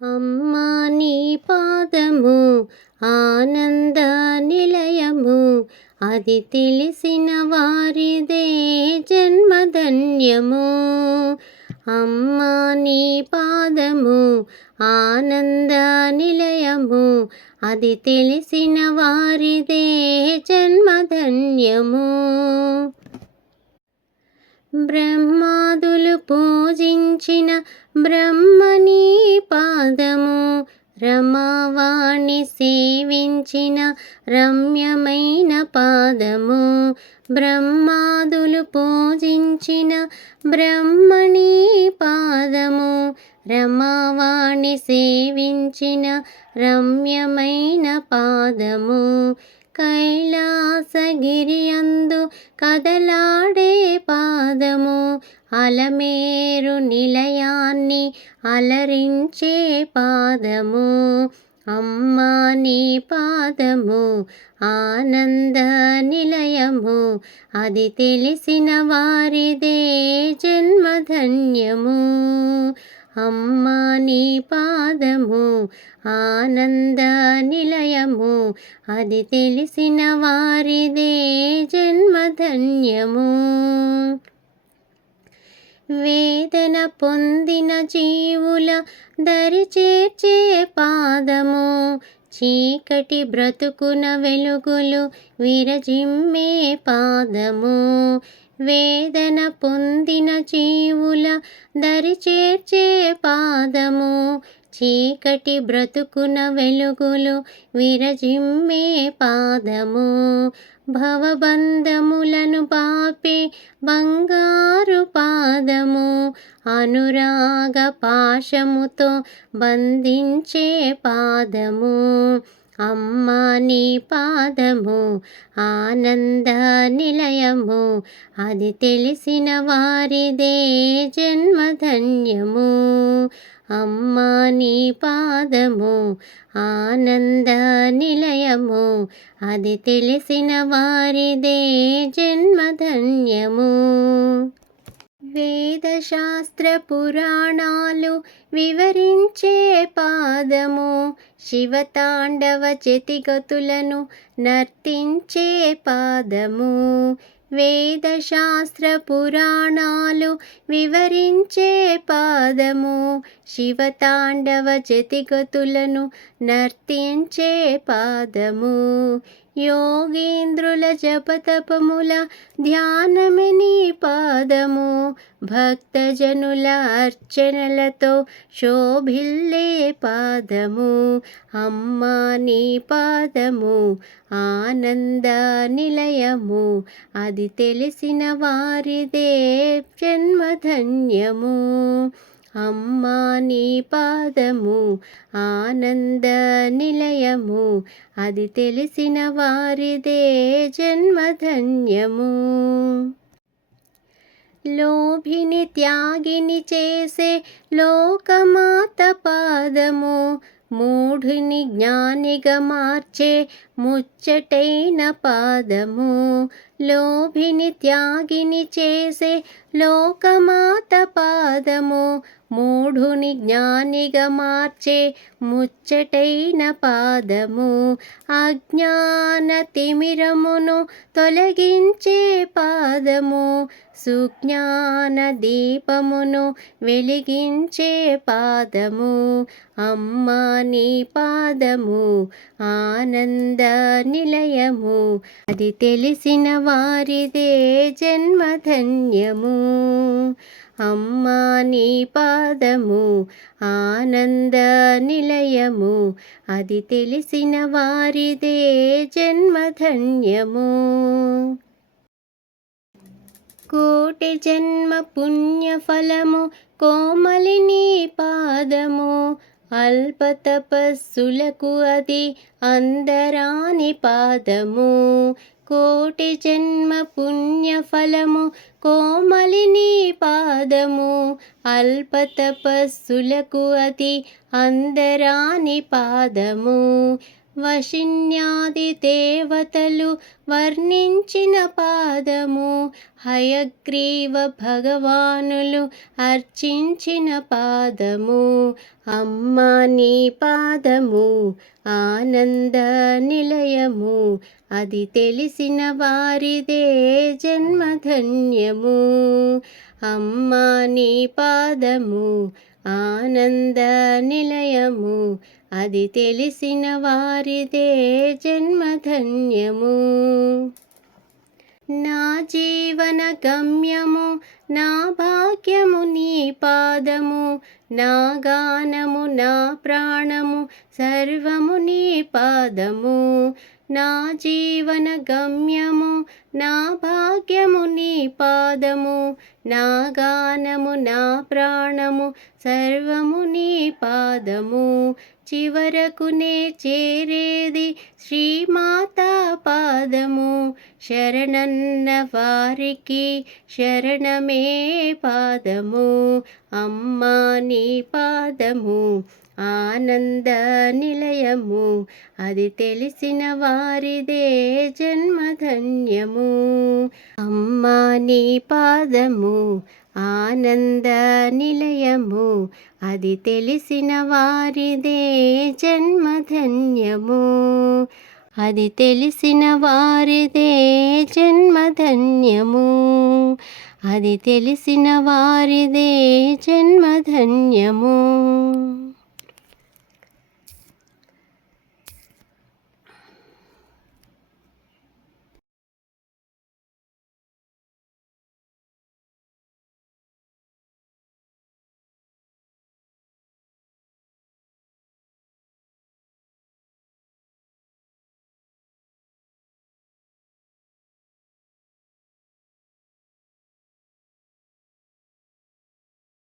అమ్మా నీ పాదము ఆనంద నిలయము, అది తెలిసిన వారిదే జన్మధన్యము. అమ్మా నీ పాదము ఆనంద నిలయము, అది తెలిసిన వారిదే జన్మధన్యము. బ్రహ్మాదులు పూజించిన బ్రహ్మనీ పాదము, రమావాణి సేవించిన రమ్యమైన పాదము. బ్రహ్మాదులు పూజించిన బ్రహ్మనీ పాదము, రమావాణి సేవించిన రమ్యమైన పాదము. కైలాసగిరియందు కదలాడే పాదము, అలమేరు నిలయాన్ని అలరించే పాదము. అమ్మా నీ పాదము ఆనంద నిలయము, అది తెలిసిన వారిదే జన్మధన్యము. అమ్మా నీ పాదము ఆనంద నిలయము, అది తెలిసిన వారిదే జన్మధన్యము. వేదన పొందిన జీవుల దరి చేర్చే పాదము, చీకటి బ్రతుకున వెలుగులు విరజిమ్మే పాదము. వేదన పొందిన జీవుల దరి చేర్చే పాదము, చీకటి బ్రతుకున వెలుగులు విరజిమ్మే పాదము. భవబంధములను పాపే బంగారు పాదము, అనురాగ పాశముతో బంధించే పాదము. అమ్మా నీ పాదము ఆనంద నిలయము, అది తెలిసిన వారిదే జన్మధన్యము. అమ్మా నీ పాదము ఆనంద నిలయము, అది తెలిసిన వారిదే జన్మధన్యము. వేదశాస్త్ర పురాణాలు వివరించే పాదము, శివతాండవ చెతిగతులను నర్తించే పాదము. వేదశాస్త్ర పురాణాలు వివరించే పాదము, శివతాండవ చెతిగతులను నర్తించే పాదము. యోగేంద్రుల జపతపముల ధ్యానమే నీ పాదము, భక్తజనుల అర్చనలతో శోభిల్లే పాదము. అమ్మా నీ పాదము ఆనంద నిలయము, అది తెలిసిన వారిదే జన్మధన్యము. అమ్మా నీ పాదము ఆనంద నిలయము, అది తెలిసిన వారిదే జన్మధన్యము. లోభిని త్యాగిని చేసే లోకమాత పాదము, మూఢుని జ్ఞానిగా మార్చే ముచ్చటైన పాదము. లోభిని త్యాగిని చేసే లోకమాత పాదము, మూఢుని జ్ఞానిగా మార్చే ముచ్చటైన పాదము. అజ్ఞాన తిమిరమును తొలగించే పాదము, సుజ్ఞాన దీపమును వెలిగించే పాదము. అమ్మా నీ పాదము ఆనంద నిలయము, అది తెలిసిన వారిదే జన్మధన్యము. అమ్మా నీ పాదము ఆనంద నిలయము, అది తెలిసిన వారిదే జన్మధన్యము. కోటి జన్మ పుణ్యఫలము కోమలిని పాదము, అల్ప తపస్సులకు అది అందరాని పాదము. కోటి జన్మ పుణ్యఫలము కోమలిని పాదము, అల్ప తపస్సులకు అది అందరాని పాదము. వశిన్యాది దేవతలు వర్ణించిన పాదము, హయగ్రీవ భగవానులు అర్చించిన పాదము. అమ్మా నీ పాదము ఆనంద నిలయము, అది తెలిసిన వారిదే జన్మధన్యము. అమ్మా నీ పాదము ఆనంద నిలయము, అది తెలిసిన వారిదే జన్మధన్యము. నా జీవన గమ్యము నా భాగ్యము నీ పాదము, నా గానము నా ప్రాణము సర్వము నీ పాదము. నా జీవన గమ్యము నా భాగ్యము నీ పాదము, నా గానము నా ప్రాణము సర్వము నీ పాదము. చివరకు నే చేరేది శ్రీమాతా పాదము, శరణన్న వారికి శరణమే పాదము. అమ్మా నీ పాదము ఆనంద నిలయము, అది తెలిసిన వారిదే జన్మధన్యము. అమ్మా నీ పాదము ఆనంద నిలయము, అది తెలిసిన వారిదే జన్మధన్యము. అది తెలిసిన వారిదే జన్మధన్యము. అది తెలిసిన వారిదే జన్మధన్యము.